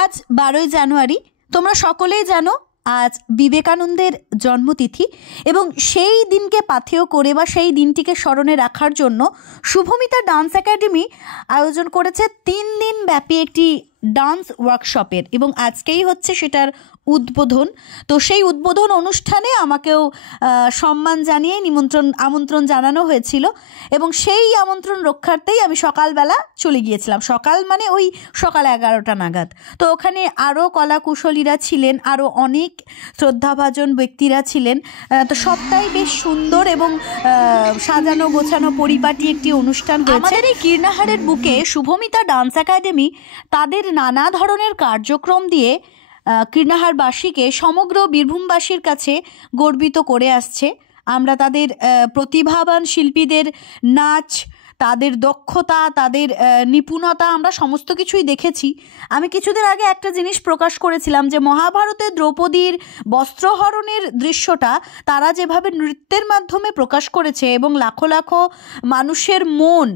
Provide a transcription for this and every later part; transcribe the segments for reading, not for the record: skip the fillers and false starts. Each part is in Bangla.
आज 12 জানুয়ারি তোমরা সকলেই জানো আজ বিবেকানন্দের জন্মতিথি এবং সেই দিনকে পাথেয় করে বা সেই দিনটিকে স্মরণে রাখার জন্য শুভমিতা ডান্স একাডেমি আয়োজন করেছে 3 দিন ব্যাপী একটি ডান্স ওয়ার্কশপের এবং আজকেই হচ্ছে সেটার উদ্বোধন। তো সেই উদ্বোধন অনুষ্ঠানে আমাকেও সম্মান জানিয়ে আমন্ত্রণ জানানো হয়েছিল এবং সেই আমন্ত্রণ রক্ষার্থেই আমি সকালবেলা চলে গিয়েছিলাম, সকাল মানে ওই সকাল 11টা নাগাদ। তো ওখানে আরও কলাকুশলীরা ছিলেন, আরও অনেক শ্রদ্ধাভাজন ব্যক্তিরা ছিলেন। তো সবটাই বেশ সুন্দর এবং সাজানো গোছানো পরিপাটি একটি অনুষ্ঠান হয়েছে। আমাদের এই কীর্ণাহারের বুকে শুভমিতা ডান্স একাডেমি তাদের নানা ধরনের কার্যক্রম দিয়ে কীর্ণাহারবাসীকে সমগ্র বীরভূমবাসীর কাছে গর্বিত করে আসছে। আমরা তাদের প্রতিভাবান শিল্পীদের নাচ, তাদের দক্ষতা, তাদের নিপুণতা আমরা সমস্ত কিছুই দেখেছি। আমি কিছুদিন আগে একটা জিনিস প্রকাশ করেছিলাম যে মহাভারতের দ্রৌপদীর বস্ত্রহরণের দৃশ্যটা তারা যেভাবে নৃত্যের মাধ্যমে প্রকাশ করেছে এবং লাখো লাখো মানুষের মন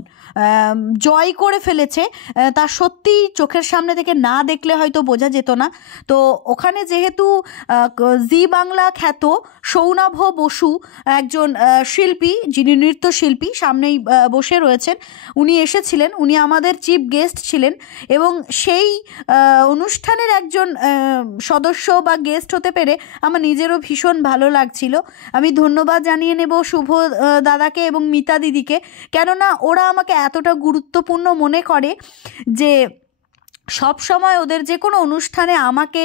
জয় করে ফেলেছে, তা সত্যিই চোখের সামনে থেকে না দেখলে হয়তো বোঝা যেত না। তো ওখানে যেহেতু জি বাংলা খ্যাত সৌনভ বসু একজন শিল্পী, যিনি নৃত্যশিল্পী, সামনেই বসে রয়েছেন, উনি এসেছিলেন, উনি আমাদের চিফ গেস্ট ছিলেন এবং সেই অনুষ্ঠানের একজন সদস্য বা গেস্ট হতে পেরে আমার নিজেরও ভীষণ ভালো লাগছিল। আমি ধন্যবাদ জানিয়ে নেব শুভ দাদাকে এবং মিতা দিদিকে, কেননা ওরা আমাকে এতটা গুরুত্বপূর্ণ মনে করে যে সব সময় ওদের যে কোনো অনুষ্ঠানে আমাকে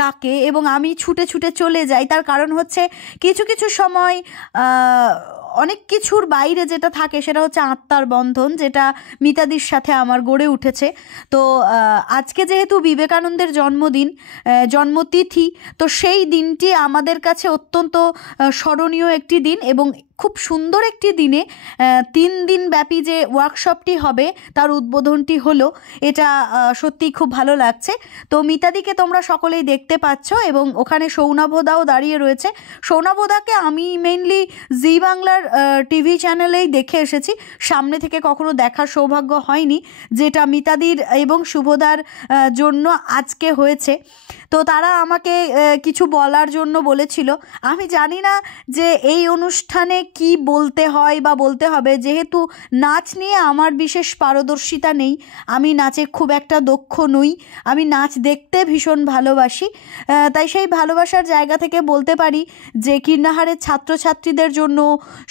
ডাকে এবং আমি ছুটে ছুটে চলে যাই। তার কারণ হচ্ছে কিছু কিছু সময় অনেক কিছুর বাইরে যেটা থাকে সেটা হচ্ছে আত্মার বন্ধন, যেটা মিতাদির সাথে আমার গড়ে উঠেছে। তো আজকে যেহেতু বিবেকানন্দের জন্মতিথি, তো সেই দিনটি আমাদের কাছে অত্যন্ত স্মরণীয় একটি দিন এবং খুব সুন্দর একটি দিনে 3 দিন ব্যাপী যে ওয়ার্কশপটি হবে তার উদ্বোধনটি হলো, এটা সত্যিই খুব ভালো লাগছে। তো মিতাদিকে তোমরা সকলেই দেখতে পাচ্ছ এবং ওখানে সৌনভদাও দাঁড়িয়ে রয়েছে। সৌনভদাকে আমি মেইনলি জি বাংলার টিভি চ্যানেলেই দেখে এসেছি, সামনে থেকে কখনো দেখার সৌভাগ্য হয়নি, যেটা মিতাদির এবং শুভদার জন্য আজকে হয়েছে। তো তারা আমাকে কিছু বলার জন্য বলেছিল। আমি জানি না যে এই অনুষ্ঠানে কি বলতে হয় বা বলতে হবে, যেহেতু নাচ নিয়ে আমার বিশেষ পারদর্শিতা নেই, আমি নাচে খুব একটা দক্ষ নই, আমি নাচ দেখতে ভীষণ ভালোবাসি। তাই সেই ভালোবাসার জায়গা থেকে বলতে পারি যে কীর্ণাহারের ছাত্রছাত্রীদের জন্য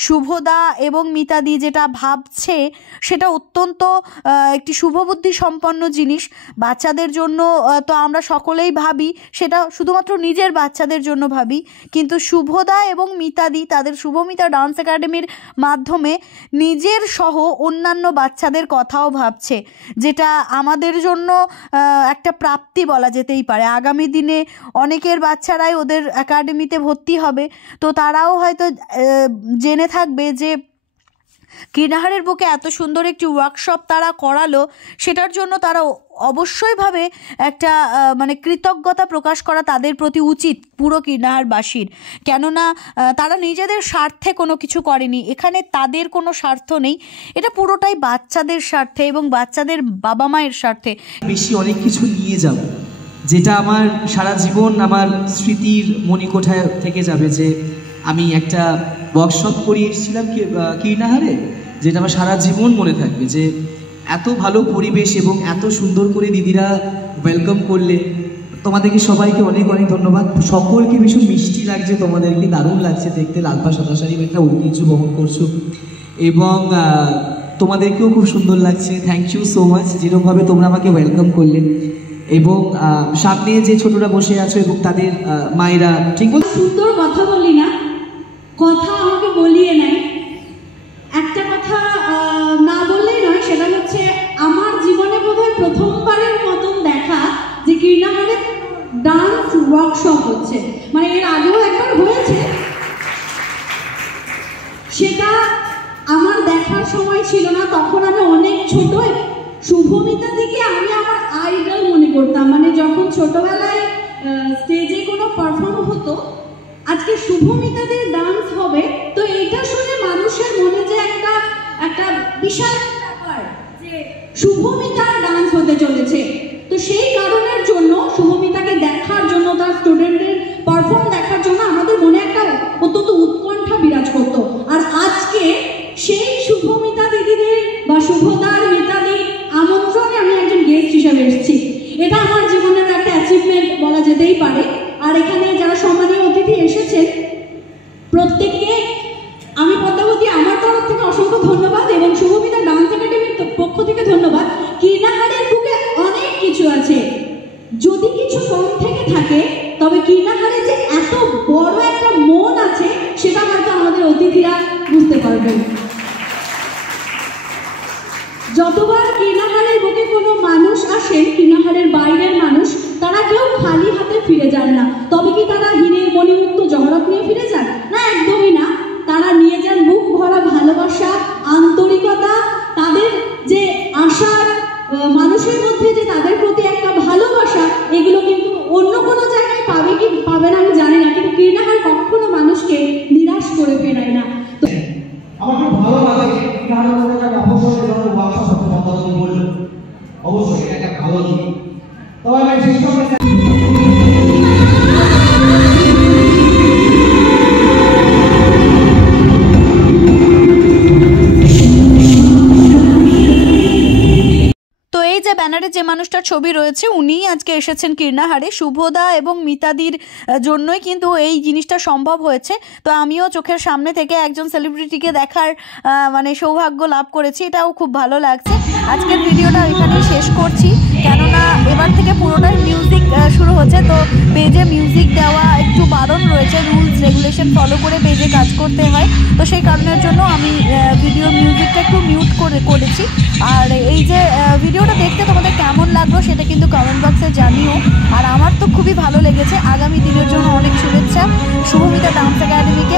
শুভদা এবং মিতাদি যেটা ভাবছে সেটা অত্যন্ত একটি শুভবুদ্ধি সম্পন্ন জিনিস। বাচ্চাদের জন্য তো আমরা সকলেই ভাবি, সেটা শুধুমাত্র নিজের বাচ্চাদের জন্য ভাবি, কিন্তু শুভদা এবং মিতাদি তাদের শুভমিতা ডান্স একাডেমির মাধ্যমে নিজের সহ অন্যান্য বাচ্চাদের কথাও ভাবছে, যেটা আমাদের জন্য একটা প্রাপ্তি বলা যেতেই পারে। আগামী দিনে অনেকের বাচ্চারাই ওদের একাডেমিতে ভর্তি হবে, তো তারাও হয়তো জেনে থাকবে যে কীর্ণাহারের বুকে এত সুন্দর একটি ওয়ার্কশপ তারা করালো, সেটার জন্য তারা অবশ্যই ভাবে একটা মানে কৃতজ্ঞতা প্রকাশ করা তাদের প্রতি উচিত পুরো কীর্ণাহারবাসীর। কেননা তারা নিজেদের স্বার্থে কোনো কিছু করেনি, এখানে তাদের কোনো স্বার্থ নেই, এটা পুরোটাই বাচ্চাদের স্বার্থে এবং বাচ্চাদের বাবা মায়ের স্বার্থে। বেশি অনেক কিছু নিয়ে যাব যেটা আমার সারা জীবন আমার স্মৃতির মণিকোঠায় থেকে যাবে, যে আমি একটা ওয়ার্কশপ করে এসেছিলাম কীর্ণাহারে, যেটা আমার সারা জীবন মনে থাকবে। যে এত ভালো পরিবেশ এবং এত সুন্দর করে দিদিরা ওয়েলকাম করলে, তোমাদেরকে সবাইকে অনেক অনেক ধন্যবাদ। সকলকে ভীষণ মিষ্টি লাগছে, তোমাদেরকে দারুণ লাগছে দেখতে, লালপা সাদা শাড়ি একটা ঐতিহ্য বহন করছো এবং তোমাদেরকেও খুব সুন্দর লাগছে। থ্যাংক ইউ সো মাচ যেরকমভাবে তোমরা আমাকে ওয়েলকাম করলে। এবং সামনে যে ছোটরা বসে আছো এবং তাদের মায়েরা, ঠিক বল, সুন্দর কথা বললি না, কথা আমাকে বলিয়ে নাই। একটা কথা না বললেই নয়, সেটা হচ্ছে আমার জীবনে বোধহয় প্রথমবারের মতন দেখা যে কীর্ণাহারে ডান্স ওয়ার্কশপ হচ্ছে। মানে এর আগেও একবার হয়েছে, সেটা আমার দেখার সময় ছিল না, তখন আমি অনেক ছোট। শুভমিতা দিকে আমি আমার আইডল মনে করতাম। মানে যখন ছোটবেলায় স্টেজে কোনো পারফর্ম হতো, আজকে শুভমিতাদের ডান্স হবে, তো এটা শুনে মানুষের মনে যে একটা বিশাল ব্যাপার যে শুভমিতার ডান্স হতে চলেছে, তো সেই কারণের জন্য শুভমিতাকে দেখার জন্য, তার স্টুডেন্টদের পারফর্ম দেখার জন্য আমাদের মনে একটা অত্যন্ত উৎকণ্ঠা বিরাজ করতো। আর আজকে সেই শুভমিতা দিদিদের বা শুভদার মিতাদি আমন্ত্রণে আমি একজন গেস্ট হিসেবে এসেছি। এটা আমার জীবনের একটা অ্যাচিভমেন্ট বলা যেতেই পারে। আর এখানে যারা সম্মানীয় অতিথি এসেছেন প্রত্যেককে আমি পদ্মাবতী আমার তরফ থেকে অসংখ্য ধন্যবাদ এবং শুভমিতা ডান্স একাডেমির পক্ষ থেকে ধন্যবাদ। কীর্ণাহারের বুকে অনেক কিছু আছে, যদি কিছু কম থেকে থাকে তবে কীর্ণাহারে যে এত বড় একটা মন আছে সেটা হয়তো আমাদের অতিথিরা বুঝতে পারবেন। যতবার কীর্ণাহারের বুকে কোনো মানুষ আসেন, কীর্ণাহারের বাইরের মানুষ, তারা কেউ খালি হাতে ফিরে যান না। তবে কি তারা হীরের মণিমুক্ত জহরত নিয়ে ফিরে যান? না, একদমই না। তারা নিয়ে যান বুক ভরা ভালোবাসা, আন্তরিকতা, তাদের যে আশার মানুষের মধ্যে যে তাদের প্রতি একটা ভালোবাসা, এগুলো কিন্তু অন্য কোনো জায়গায় পাবে কি পাবে না আমি জানি না, কিন্তু কীর্ণাহার কখনো মানুষকে নিরাশ করে ফেরায় না। আমার খুব ভালো লাগে কীর্ণাহারের মধ্যে একটা অবশ্যই যখন ওয়ার্কশপ হচ্ছে পদ্মাবতী বললো, অবশ্যই এটা একটা ভালো দিক। তবে আমি সেই সঙ্গে ব্যানারে যে মানুষটার ছবি রয়েছে উনিই আজকে এসেছেন কীর্ণাহারে। শুভদা এবং মিতাদির জন্যই কিন্তু এই জিনিসটা সম্ভব হয়েছে। তো আমিও চোখের সামনে থেকে একজন সেলিব্রিটিকে দেখার মানে সৌভাগ্য লাভ করেছি, এটাও খুব ভালো লাগছে। আজকের ভিডিওটা এখানেই শেষ করছি, কেননা এবার থেকে পুরোটাই মিউজিক শুরু হচ্ছে। তো পেজে মিউজিক দেওয়া একটু বারণ রয়েছে, রুলস রেগুলেশন ফলো করে পেজে কাজ করতে হয়। তো সেই কারণের জন্য আমি ভিডিও মিউজিকটা একটু মিউট করেছি। আর এই যে ভিডিওটা দেখতে তোমাদের কেমন লাগলো সেটা কিন্তু কমেন্ট বক্সে জানিও। আর আমার তো খুবই ভালো লেগেছে। আগামী দিনের জন্য অনেক শুভেচ্ছা। শুভমিতা ডান্স একাডেমিকে